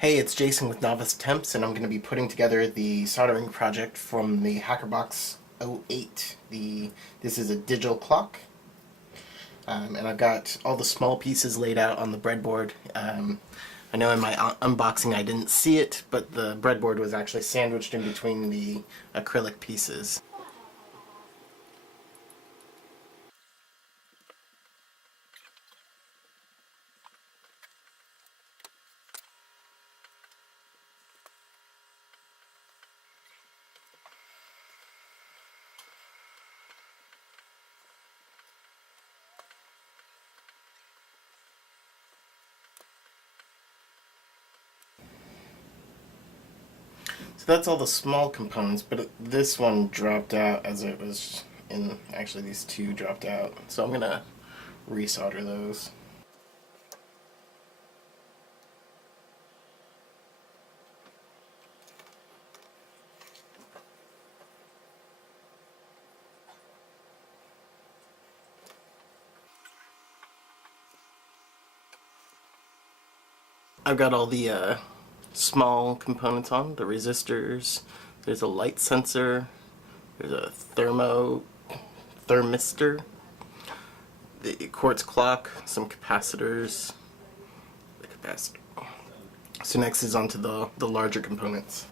Hey, it's Jason with Novice Attempts, and I'm going to be putting together the soldering project from the Hackerbox 08. This is a digital clock, and I've got all the small pieces laid out on the breadboard. I know in my unboxing I didn't see it, but the breadboard was actually sandwiched in between the acrylic pieces. So that's all the small components, but this one dropped out as it was in, actually these two dropped out. So I'm going to resolder those. I've got all the small components on, the resistors, there's a light sensor, there's a thermistor, the quartz clock, some capacitors, the capacitor. So next is onto the larger components.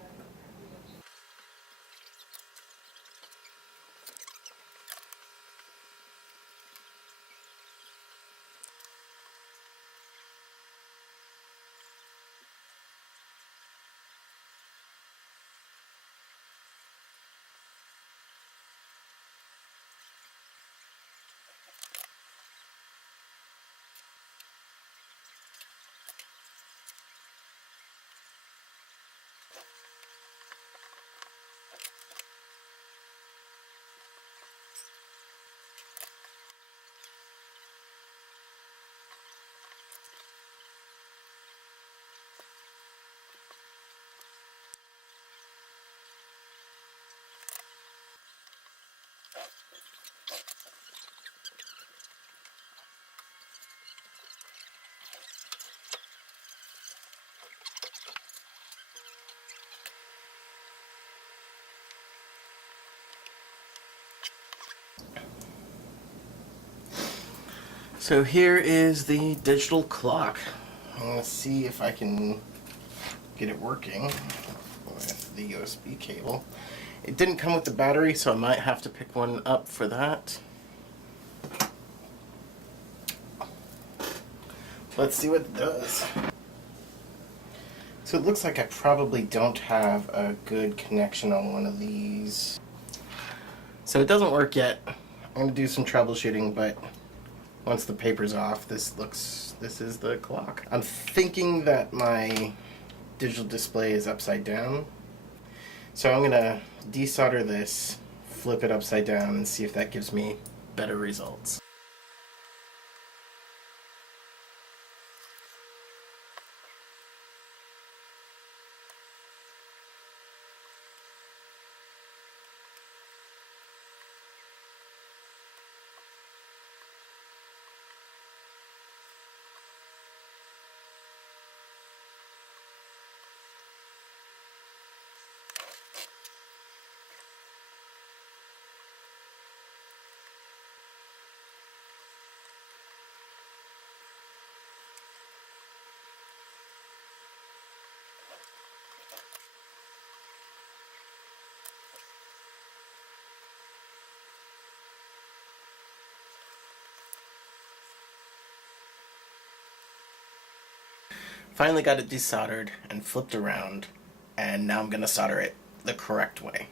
So here is the digital clock. I'm going to see if I can get it working with the USB cable. It didn't come with the battery, so I might have to pick one up for that. Let's see what it does. So it looks like I probably don't have a good connection on one of these. So it doesn't work yet. I'm going to do some troubleshooting, but once the paper's off, this is the clock. I'm thinking that my digital display is upside down. So I'm gonna desolder this, flip it upside down, and see if that gives me better results. Finally got it desoldered and flipped around, and now I'm gonna solder it the correct way.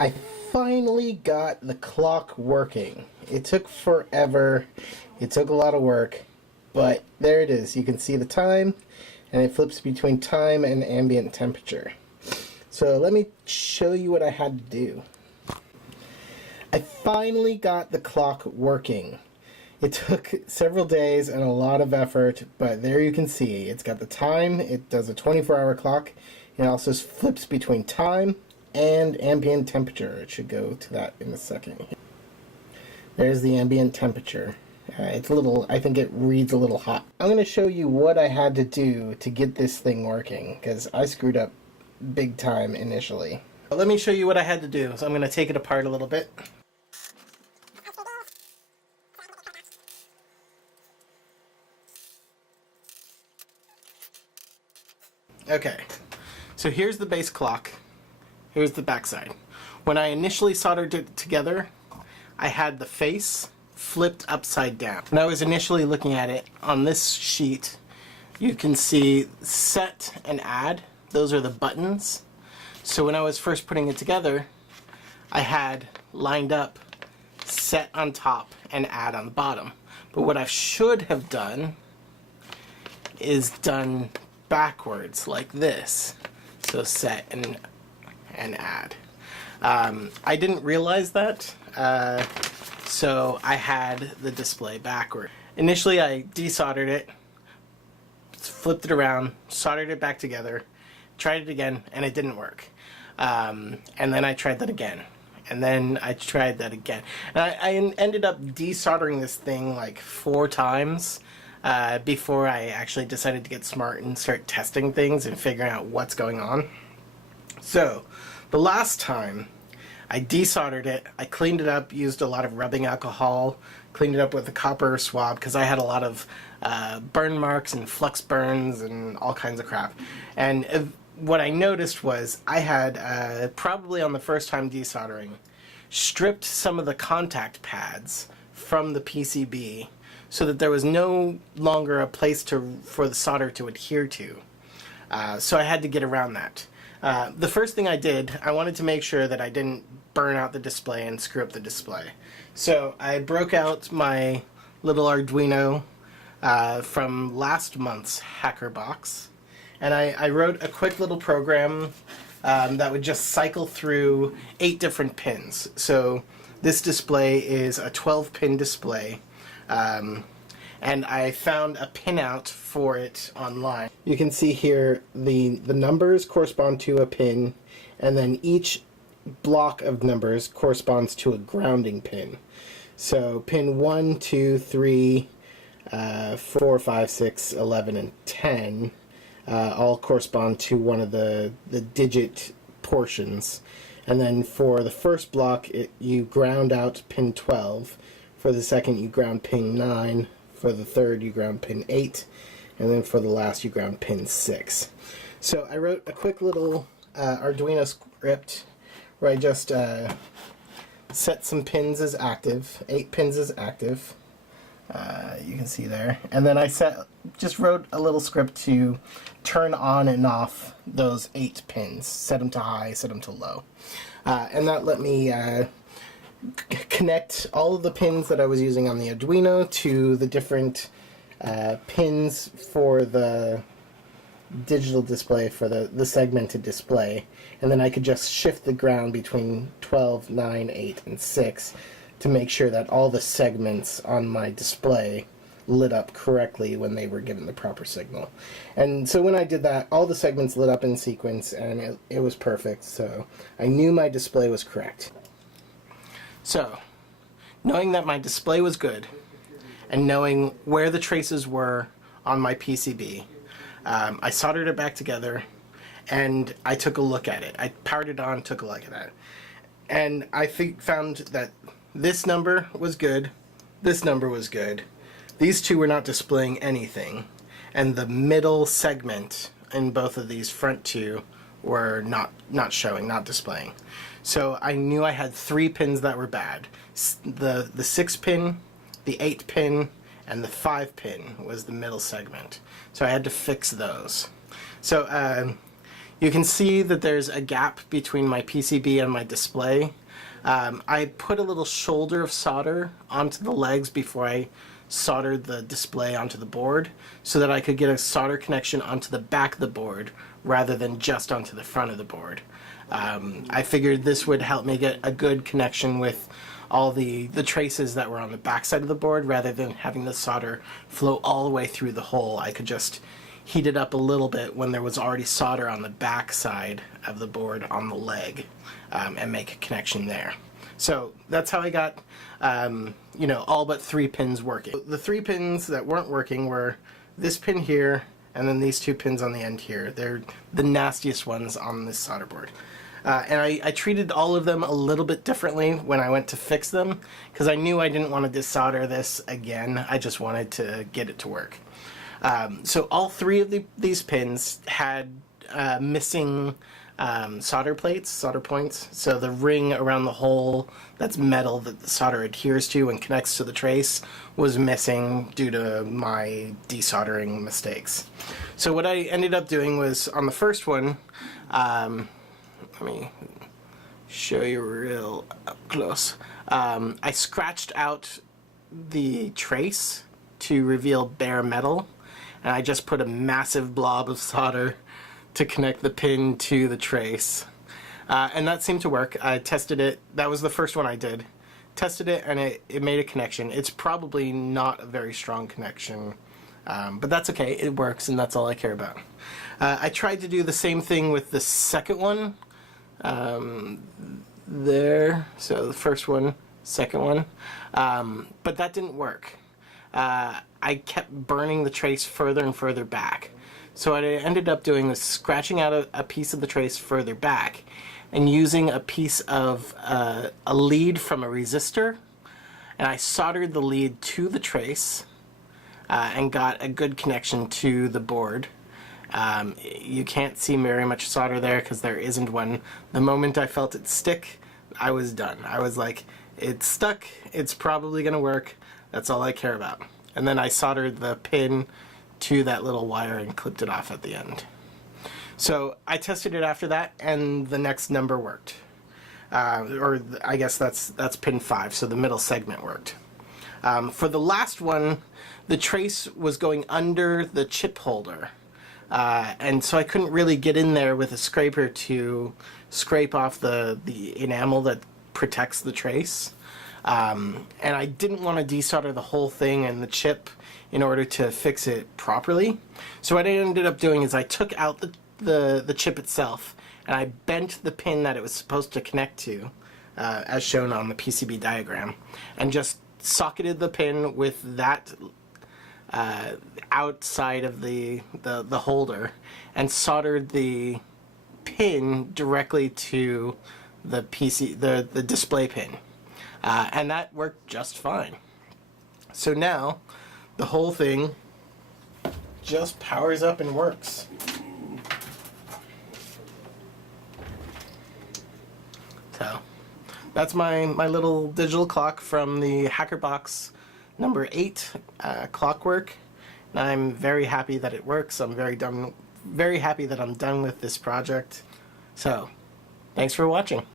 I finally got the clock working. It took forever. It took a lot of work, but there it is. You can see the time, and it flips between time and ambient temperature. So let me show you what I had to do. I finally got the clock working. It took several days and a lot of effort, but there you can see. It's got the time, it does a 24-hour clock. It also flips between time and ambient temperature. It should go to that in a second. There's the ambient temperature. It's a little, I think it reads a little hot. I'm going to show you what I had to do to get this thing working, because I screwed up big time initially. Let me show you what I had to do. So I'm going to take it apart a little bit. Okay, so here's the base clock. Here's the backside. When I initially soldered it together, I had the face flipped upside down. When I was initially looking at it on this sheet, you can see set and add. Those are the buttons. So when I was first putting it together, I had lined up set on top and add on the bottom. But what I should have done is done backwards like this. So set and add. I didn't realize that, so I had the display backward. Initially I desoldered it, flipped it around, soldered it back together, tried it again, and it didn't work. And then I tried that again, and then I tried that again. And I ended up desoldering this thing like 4 times before I actually decided to get smart and start testing things and figuring out what's going on. So, the last time I desoldered it, I cleaned it up, used a lot of rubbing alcohol, cleaned it up with a copper swab because I had a lot of burn marks and flux burns and all kinds of crap. And what I noticed was I had, probably on the first time desoldering, stripped some of the contact pads from the PCB so that there was no longer a place for the solder to adhere to. So I had to get around that. The first thing I did, I wanted to make sure that I didn't burn out the display and screw up the display. So I broke out my little Arduino from last month's Hackerbox, and I wrote a quick little program that would just cycle through 8 different pins. So this display is a 12-pin display, and I found a pinout for it online. You can see here the numbers correspond to a pin, and then each block of numbers corresponds to a grounding pin. So pin 1, 2, 3, 4, 5, 6, 11, and 10 all correspond to one of the digit portions. And then for the first block, you ground out pin 12. For the second, you ground pin 9. For the third, you ground pin 8. And then for the last, you ground pin 6. So I wrote a quick little Arduino script where I just set some pins as active, 8 pins as active. You can see there. And then I just wrote a little script to turn on and off those 8 pins. Set them to high, set them to low. And that let me connect all of the pins that I was using on the Arduino to the different pins for the digital display, for the segmented display. And then I could just shift the ground between 12, 9, 8, and 6 to make sure that all the segments on my display lit up correctly when they were given the proper signal. And so when I did that, all the segments lit up in sequence, and it was perfect, so I knew my display was correct. So, knowing that my display was good, and knowing where the traces were on my PCB, I soldered it back together, and I took a look at it. I powered it on, took a look at it. And I found that this number was good, this number was good, these two were not displaying anything, and the middle segment in both of these front two were not showing, not displaying. So I knew I had 3 pins that were bad. The 6 pin, the 8 pin, and the 5 pin was the middle segment. So I had to fix those. So you can see that there's a gap between my PCB and my display. I put a little shoulder of solder onto the legs before I soldered the display onto the board so that I could get a solder connection onto the back of the board rather than just onto the front of the board. I figured this would help me get a good connection with all the traces that were on the back side of the board rather than having the solder flow all the way through the hole. I could just heat it up a little bit when there was already solder on the back side of the board on the leg and make a connection there. So that's how I got, you know, all but 3 pins working. The 3 pins that weren't working were this pin here and then these 2 pins on the end here. They're the nastiest ones on this solder board. And I treated all of them a little bit differently when I went to fix them because I knew I didn't want to desolder this again. I just wanted to get it to work. So all 3 of these pins had missing solder plates, solder points. So the ring around the hole that's metal that the solder adheres to and connects to the trace was missing due to my desoldering mistakes. So what I ended up doing was on the first one, let me show you real up close. I scratched out the trace to reveal bare metal, and I just put a massive blob of solder to connect the pin to the trace. And that seemed to work. I tested it. That was the first one I did. Tested it and it made a connection. It's probably not a very strong connection, but that's okay. It works and that's all I care about. I tried to do the same thing with the second one. There. So the first one, second one. But that didn't work. I kept burning the trace further and further back. So what I ended up doing was scratching out a piece of the trace further back and using a piece of a lead from a resistor, and I soldered the lead to the trace and got a good connection to the board. You can't see very much solder there because there isn't one. The moment I felt it stick, I was done. I was like, it's stuck, it's probably gonna work, that's all I care about. And then I soldered the pin to that little wire and clipped it off at the end. So I tested it after that and the next number worked. I guess that's pin 5, so the middle segment worked. For the last one, the trace was going under the chip holder. And so I couldn't really get in there with a scraper to scrape off the enamel that protects the trace. And I didn't want to desolder the whole thing and the chip in order to fix it properly. So what I ended up doing is I took out the chip itself and I bent the pin that it was supposed to connect to, as shown on the PCB diagram, and just socketed the pin with that outside of the holder and soldered the pin directly to the the display pin, and that worked just fine. So now the whole thing just powers up and works. So that's my little digital clock from the Hackerbox number 8 clockwork. And I'm very happy that it works. I'm very happy that I'm done with this project. So, thanks for watching.